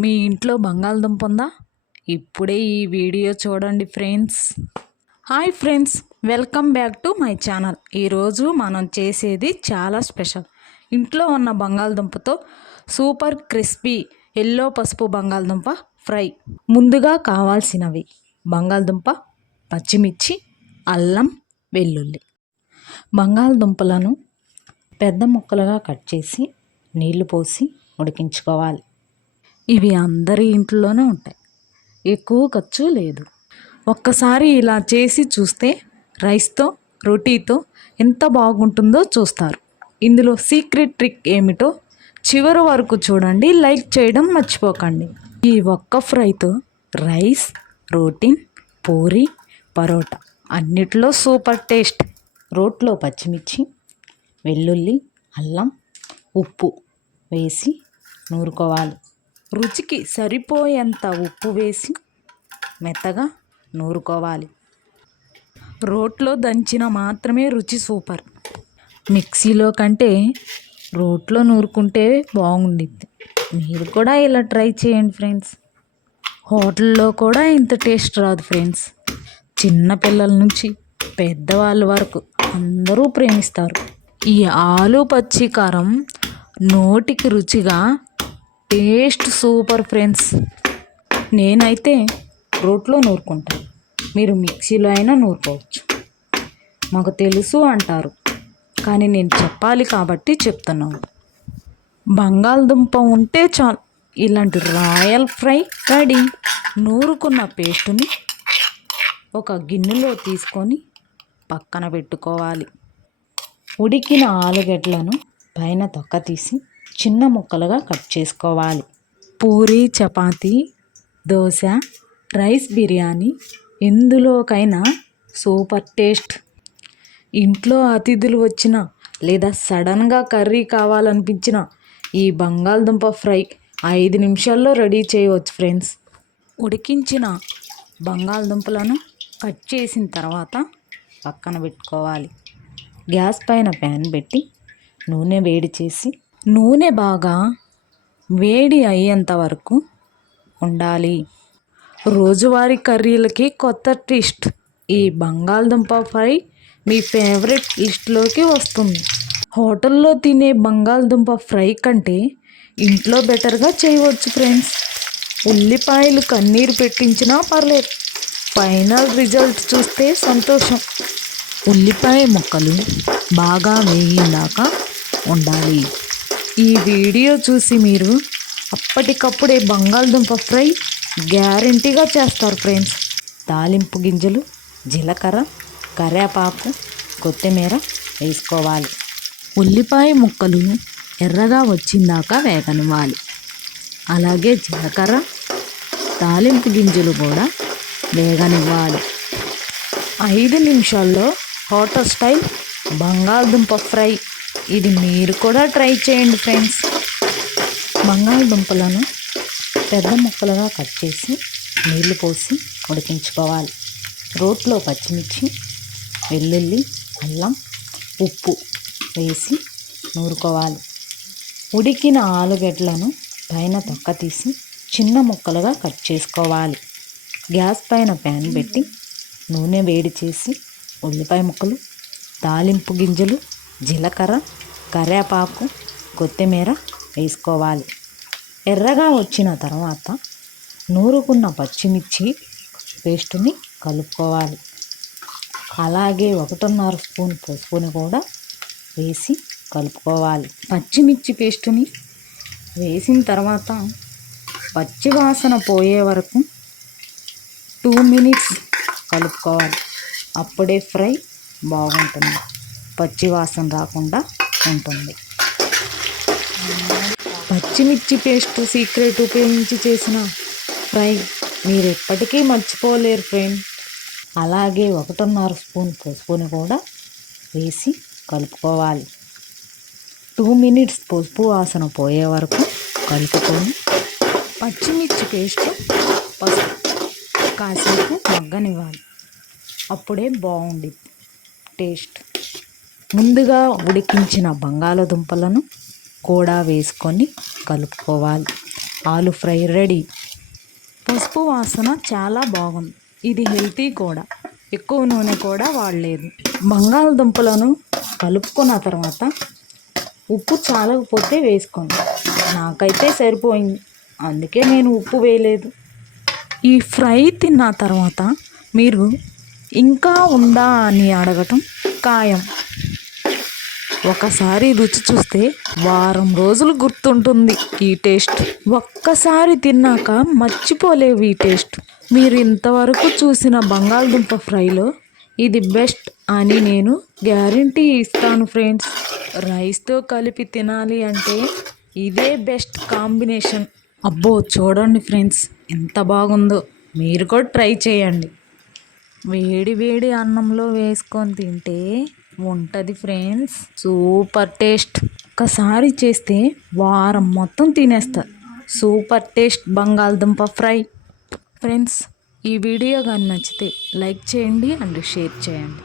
మీ ఇంట్లో బంగాళదుంప ఉందా? ఇప్పుడే ఈ వీడియో చూడండి friends. Hi friends, welcome back to my channel. ఈరోజు మనం చేసేది చాలా స్పెషల్. ఇంట్లో ఉన్న బంగాళదుంపతో సూపర్ క్రిస్పీ ఎల్లో పసుపు బంగాళదుంప ఫ్రై. ముందుగా కావాల్సినవి బంగాళదుంప, పచ్చిమిర్చి, అల్లం, వెల్లుల్లి. బంగాళదుంపలను పెద్ద ముక్కలుగా కట్ చేసి నీళ్లు పోసి ఉడికించుకోవాలి. ఇవి అందరి ఇంట్లోనే ఉంటాయి, ఎక్కువ ఖర్చు లేదు. ఒక్కసారి ఇలా చేసి చూస్తే రైస్తో, రోటీతో ఎంత బాగుంటుందో చూస్తారు. ఇందులో సీక్రెట్ ట్రిక్ ఏమిటో చివరి వరకు చూడండి. లైక్ చేయడం మర్చిపోకండి. ఈ ఒక్క ఫ్రైతో రైస్, రోటీ, పూరి, పరోటా అన్నిట్లో సూపర్ టేస్ట్. రోట్లో పచ్చిమిర్చి, వెల్లుల్లి, అల్లం, ఉప్పు వేసి నూరుకోవాలి. రుచికి సరిపోయేంత ఉప్పు వేసి మెత్తగా నూరుకోవాలి. రోట్లో దంచిన మాత్రమే రుచి సూపర్. మిక్సీలో కంటే రోట్లో నూరుకుంటే బాగుండిద్ది. మీరు కూడా ఇలా ట్రై చేయండి ఫ్రెండ్స్. హోటల్లో కూడా ఇంత టేస్ట్ రాదు ఫ్రెండ్స్. చిన్న పిల్లల నుంచి పెద్దవాళ్ళ వరకు అందరూ ప్రేమిస్తారు. ఈ ఆలు పచ్చి కారం నోటికి రుచిగా టేస్ట్ సూపర్ ఫ్రెండ్స్. నేనైతే రోట్లో నూరుకుంటాను, మీరు మిక్సీలో అయినా నూరుకోవచ్చు. మాకు తెలుసు అంటారు, కానీ నేను చెప్పాలి కాబట్టి చెప్తున్నాను. బంగాళదుంప ఉంటే చాలు, ఇలాంటి రాయల్ ఫ్రై రెడీ. నూరుకున్న పేస్టుని ఒక గిన్నెలో తీసుకొని పక్కన పెట్టుకోవాలి. ఉడికిన ఆలుగడ్డలను పైన తొక్క తీసి చిన్న ముక్కలుగా కట్ చేసుకోవాలి. పూరి, చపాతీ, దోశ, రైస్, బిర్యానీ ఎందులోకైనా సూపర్ టేస్ట్. ఇంట్లో అతిథులు వచ్చిన లేదా సడన్గా కర్రీ కావాలనిపించిన ఈ బంగాళదుంప ఫ్రై 5 నిమిషాల్లో రెడీ చేయవచ్చు ఫ్రెండ్స్. ఉడికించిన బంగాళదుంపలను కట్ చేసిన తర్వాత పక్కన పెట్టుకోవాలి. గ్యాస్ పైన ప్యాన్ పెట్టి నూనె వేడి చేసి, నూనె బాగా వేడి అయ్యేంత వరకు ఉండాలి. రోజువారీ కర్రీలకి కొత్త టేస్ట్. ఈ బంగాళదుంప ఫ్రై మీ ఫేవరెట్ లిస్ట్లోకి వస్తుంది. హోటల్లో తినే బంగాళదుంప ఫ్రై కంటే ఇంట్లో బెటర్గా చేయవచ్చు ఫ్రెండ్స్. ఉల్లిపాయలు కన్నీరు పెట్టించినా పర్లేదు, ఫైనల్ రిజల్ట్ చూస్తే సంతోషం. ఉల్లిపాయ ముక్కలు బాగా వేగిందాకా ఉండాలి. ఈ వీడియో చూసి మీరు అప్పటికప్పుడే బంగాళదుంప ఫ్రై గ్యారెంటీగా చేస్తారు ఫ్రెండ్స్. తాలింపు గింజలు, జీలకర్ర, కరివేపాకు, కొత్తిమీర వేసుకోవాలి. ఉల్లిపాయ ముక్కలు ఎర్రగా వచ్చిందాకా వేగనివ్వాలి. అలాగే జీలకర్ర, తాలింపు గింజలు కూడా వేగనివ్వాలి. 5 నిమిషాల్లో హోటల్ స్టైల్ బంగాళదుంప ఫ్రై. ఇది మీరు కూడా ట్రై చేయండి ఫ్రెండ్స్. బంగాళదుంపలను పెద్ద ముక్కలుగా కట్ చేసి నీళ్లు పోసి ఉడికించుకోవాలి. రోట్లో పచ్చిమిర్చి, వెల్లుల్లి, అల్లం, ఉప్పు వేసి నూరుకోవాలి. ఉడికిన ఆలుగడ్డలను పైన తొక్క తీసి చిన్న ముక్కలుగా కట్ చేసుకోవాలి. గ్యాస్ పైన ప్యాన్ పెట్టి నూనె వేడి చేసి ఉల్లిపాయ ముక్కలు, తాలింపు గింజలు, జీలకర్ర, కరివేపాకు, కొత్తిమీర వేసుకోవాలి. ఎర్రగా వచ్చిన తర్వాత నూరుకున్న పచ్చిమిర్చి పేస్టుని కలుపుకోవాలి. అలాగే 1.5 స్పూన్ పసుపుని కూడా వేసి కలుపుకోవాలి. పచ్చిమిర్చి పేస్టుని వేసిన తర్వాత పచ్చి వాసన పోయే వరకు 2 మినిట్స్ కలుపుకోవాలి. అప్పుడే ఫ్రై బాగుంటుంది, పచ్చి వాసన రాకుండా ఉంటుంది. పచ్చిమిర్చి పేస్ట్ సీక్రెట్ ఉపయోగించి చేసిన ఫ్రై మీరు ఎప్పటికీ మర్చిపోలేరు ఫ్రెండ్. అలాగే 1.5 స్పూన్ పసుపుని కూడా వేసి కలుపుకోవాలి. 2 మినిట్స్ పసుపు వాసన పోయే వరకు కలుపుకొని పచ్చిమిర్చి పేస్ట్, పసుపు కాసేపు మగ్గనివ్వాలి. అప్పుడే బాగుండిద్ది టేస్ట్. ముందుగా ఉడికించిన బంగాళదుంపలను కూడా వేసుకొని కలుపుకోవాలి. ఆలు ఫ్రై రెడీ. పసుపు వాసన చాలా బాగుంది. ఇది హెల్తీ కూడా, ఎక్కువ నూనె కూడా వాడలేదు. బంగాళదుంపలను కలుపుకున్న తర్వాత ఉప్పు చాలకపోతే వేసుకోండి. నాకైతే సరిపోయింది, అందుకే నేను ఉప్పు వేయలేదు. ఈ ఫ్రై తిన్న తర్వాత మీరు ఇంకా ఉందా అని అడగటం ఖాయం. ఒకసారి రుచి చూస్తే వారం రోజులు గుర్తుంటుంది ఈ టేస్ట్. ఒక్కసారి తిన్నాక మర్చిపోలేవు ఈ టేస్ట్. మీరు ఇంతవరకు చూసిన బంగాళదుంప ఫ్రైలో ఇది బెస్ట్ అని నేను గ్యారంటీ ఇస్తాను ఫ్రెండ్స్. రైస్తో కలిపి తినాలి అంటే ఇదే బెస్ట్ కాంబినేషన్. అబ్బో చూడండి ఫ్రెండ్స్, ఎంత బాగుందో. మీరు కూడా ట్రై చేయండి. వేడి వేడి అన్నంలో వేసుకొని తింటే ఉంటుంది ఫ్రెండ్స్, సూపర్ టేస్ట్. ఒక్కసారి చేస్తే వారం మొత్తం తినేస్తారు. సూపర్ టేస్ట్ బంగాళదుంప ఫ్రై. ఫ్రెండ్స్, ఈ వీడియో కానీ నచ్చితే లైక్ చేయండి అండ్ షేర్ చేయండి.